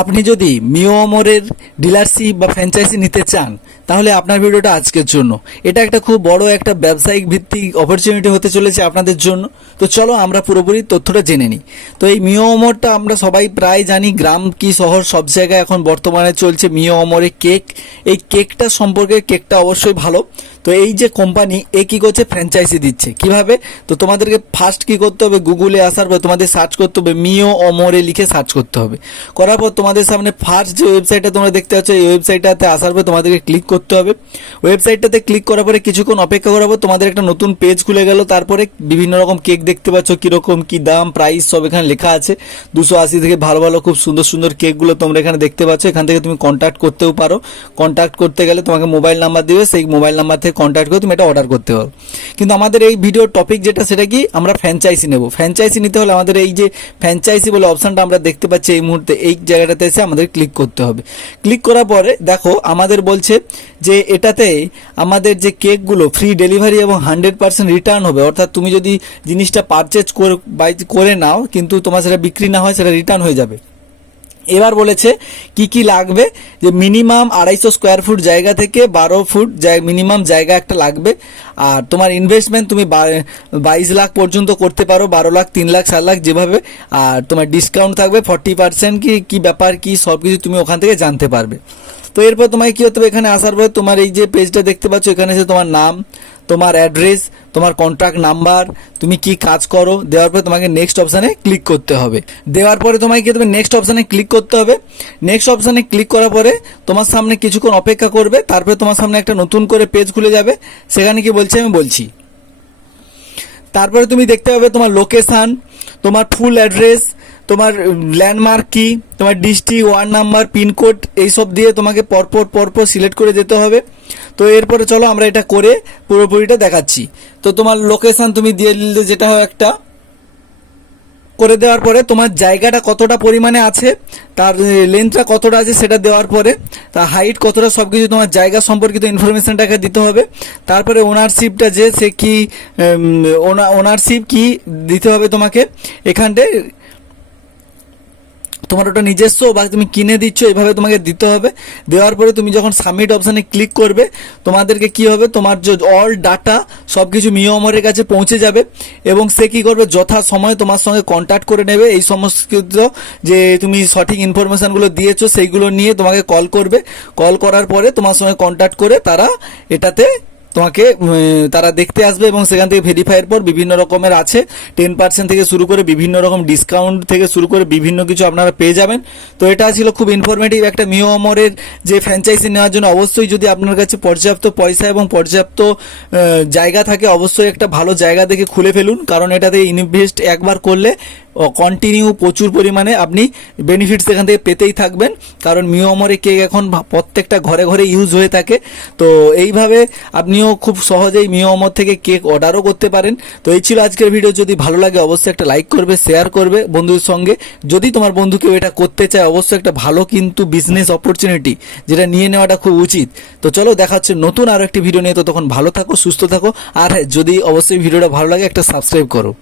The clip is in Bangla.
আপনি যদি মিও অমরের ডিলারশিপ বা ফ্র্যাঞ্চাইজি নিতে চান তাহলে আপনার ভিডিওটা আজকের জন্য। এটা একটা খুব বড় একটা ব্যবসায়িক ভিত্তিক অপরচুনিটি হতে চলেছে আপনাদের জন্য। তো চলো আমরা পুরোপুরি তথ্যটা জেনে নিই। তো এই মিও অমরটা আমরা সবাই প্রায় জানি, গ্রাম কি শহর সব জায়গায় এখন বর্তমানে চলছে মিও অমরের কেক। এই কেকটা সম্পর্কে, কেকটা অবশ্যই ভালো। তো এই যে কোম্পানি কী করছে, ফ্র্যাঞ্চাইজি দিচ্ছে কিভাবে। তো তোমাদেরকে ফার্স্ট কি করতে হবে, গুগলে আসার পর তোমাদের সার্চ করতে হবে মিও অমরে লিখে সার্চ করতে হবে। করার পর তোমাদের সামনে ফার্স্ট যে ওয়েবসাইটটা তোমরা দেখতে পাচ্ছ, এই ওয়েবসাইটটাতে আসার পর তোমাদেরকে ক্লিক করতে হবে। ওয়েবসাইটটাতে ক্লিক করার পরে কিছুক্ষণ অপেক্ষা করার পর তোমাদের একটা নতুন পেজ খুলে গেল। তারপরে বিভিন্ন রকম কেক দেখতে পাচ্ছ, কীরকম কী দাম, প্রাইস সব এখানে লেখা আছে। 280 থেকে ভালো ভালো খুব সুন্দর সুন্দর কেকগুলো তোমরা এখানে দেখতে পাচ্ছ। এখান থেকে তুমি কন্ট্যাক্ট করতেও পারো। কন্ট্যাক্ট করতে গেলে তোমাকে মোবাইল নাম্বার দিবে, সেই মোবাইল নাম্বার থেকে কন্ট্যাক্ট করে তুমি এটা অর্ডার করতে পারো। কিন্তু আমাদের এই ভিডিওর টপিক যেটা, সেটা কি, আমরা ফ্র্যাঞ্চাইজি নেব। ফ্র্যাঞ্চাইজি নিতে হলে আমাদের এই যে ফ্র্যাঞ্চাইজি বলে অপশনটা আমরা দেখতে পাচ্ছি এই মুহূর্তে, এই জায়গাটাতে এসে আমাদের ক্লিক করতে হবে। ক্লিক করার পরে দেখো আমাদের বলছে যে এটাতে আমাদের যে কেকগুলো ফ্রি ডেলিভারি এবং 100% রিটার্ন হবে। অর্থাৎ তুমি যদি জিনিসটা পারচেজ করে নাও কিন্তু তোমার সেটা বিক্রি না হয়, সেটা রিটার্ন হয়ে যাবে। এবার বলেছে কি কি লাগবে, যে মিনিমাম 250 স্কোয়ার ফুট জায়গা থেকে 12 ফুট মিনিমাম জায়গা একটা লাগবে। আর তোমার ইনভেস্টমেন্ট তুমি 22 লাখ পর্যন্ত করতে পারো, 12 লাখ, 3 লাখ, 4 লাখ যেভাবে। আর তোমার ডিসকাউন্ট থাকবে 40%। কি ব্যাপার কি সব কিছু তুমি ওখান থেকে জানতে পারবে। তো এরপর তোমাকে কী হতে হবে, এখানে আসার পরে তোমার এই যে পেজটা দেখতে পাচ্ছ, এখানে এসে তোমার নাম, তোমার অ্যাড্রেস, তোমার কন্ট্যাক্ট নাম্বার, তুমি কি কাজ করো দেওয়ার পরে তোমাকে নেক্সট অপশানে ক্লিক করতে হবে। দেওয়ার পরে তোমাকে কি তুমি নেক্সট অপশানে ক্লিক করতে হবে। নেক্সট অপশানে ক্লিক করার পরে তোমার সামনে কিছুক্ষণ অপেক্ষা করবে। তারপরে তোমার সামনে একটা নতুন করে পেজ খুলে যাবে। সেখানে কি বলছে আমি বলছি। তারপরে তুমি দেখতে পাবে তোমার লোকেশান, তোমার ফুল অ্যাড্রেস, তোমার ল্যান্ডমার্ক কি, তোমার ডিস্ট্রিক্ট, ওয়ার্ড নাম্বার, পিনকোড, এইসব দিয়ে তোমাকে পরপর সিলেক্ট করে যেতে হবে। তো এরপরে চলো আমরা এটা করে পুরোপুরিটা দেখাচ্ছি। তো তোমার লোকেশান তুমি দিয়ে দিলে, যেটা হয় একটা করে দেওয়ার পরে তোমার জায়গাটা কতটা পরিমাণে আছে, তার লেন্থটা কতটা আছে সেটা দেওয়ার পরে তার হাইট কতটা, সব কিছু তোমার জায়গা সম্পর্কিত ইনফরমেশনটাকে দিতে হবে। তারপরে ওনারশিপটা যে সে কি ওনারশিপ কি দিতে হবে তোমাকে এখানটায়, তোমার ওটা নিজস্ব বা তুমি কিনে দিচ্ছ, এইভাবে তোমাকে দিতে হবে। দেওয়ার পরে তুমি যখন সাবমিট অপশানে ক্লিক করবে, তোমাদেরকে কি হবে, তোমার যে অল ডাটা সব কিছু মিও অমরের কাছে পৌঁছে যাবে। এবং সে কি করবে, যথা সময় তোমার সঙ্গে কন্ট্যাক্ট করে নেবে। এই সমস্ত যে তুমি সঠিক ইনফরমেশানগুলো দিয়েছো সেইগুলো নিয়ে তোমাকে কল করবে। কল করার পরে তোমার সঙ্গে কন্ট্যাক্ট করে তারা এটাতে তোমাকে তারা দেখতে আসবে এবং সেখান থেকে ভেরিফাইয়ের পর বিভিন্ন রকমের আছে 10% থেকে শুরু করে বিভিন্ন রকম ডিসকাউন্ট থেকে শুরু করে বিভিন্ন কিছু আপনারা পেয়ে যাবেন। তো এটা ছিল খুব ইনফরমেটিভ একটা মিও অমরের যে ফ্র্যাঞ্চাইজি নেওয়ার জন্য। অবশ্যই যদি আপনার কাছে পর্যাপ্ত পয়সা এবং পর্যাপ্ত জায়গা থাকে, অবশ্যই একটা ভালো জায়গা দেখে খুলে ফেলুন। কারণ এটাতে ইনভেস্ট একবার করলে কন্টিনিউ প্রচুর পরিমাণে আপনি বেনিফিটস এখান থেকে পেতেই থাকবেন। কারণ মিও অমরের কেক এখন প্রত্যেকটা ঘরে ঘরে ইউজ হয়ে থাকে। তো এইভাবে আপনিও খুব সহজেই মিও অমর থেকে কেক অর্ডারও করতে পারেন। তো এই ছিল আজকের ভিডিও। যদি ভালো লাগে অবশ্যই একটা লাইক করবে, শেয়ার করবে বন্ধুদের সঙ্গে। যদি তোমার বন্ধু কেউ এটা করতে চায়, অবশ্যই একটা ভালো কিন্তু বিজনেস অপরচুনিটি, যেটা নিয়ে নেওয়াটা খুব উচিত। তো চলো দেখা হচ্ছে নতুন আরও একটি ভিডিও নিয়ে। তো তখন ভালো থাকো, সুস্থ থাকো। আর যদি অবশ্যই ভিডিওটা ভালো লাগে একটা সাবস্ক্রাইব করো।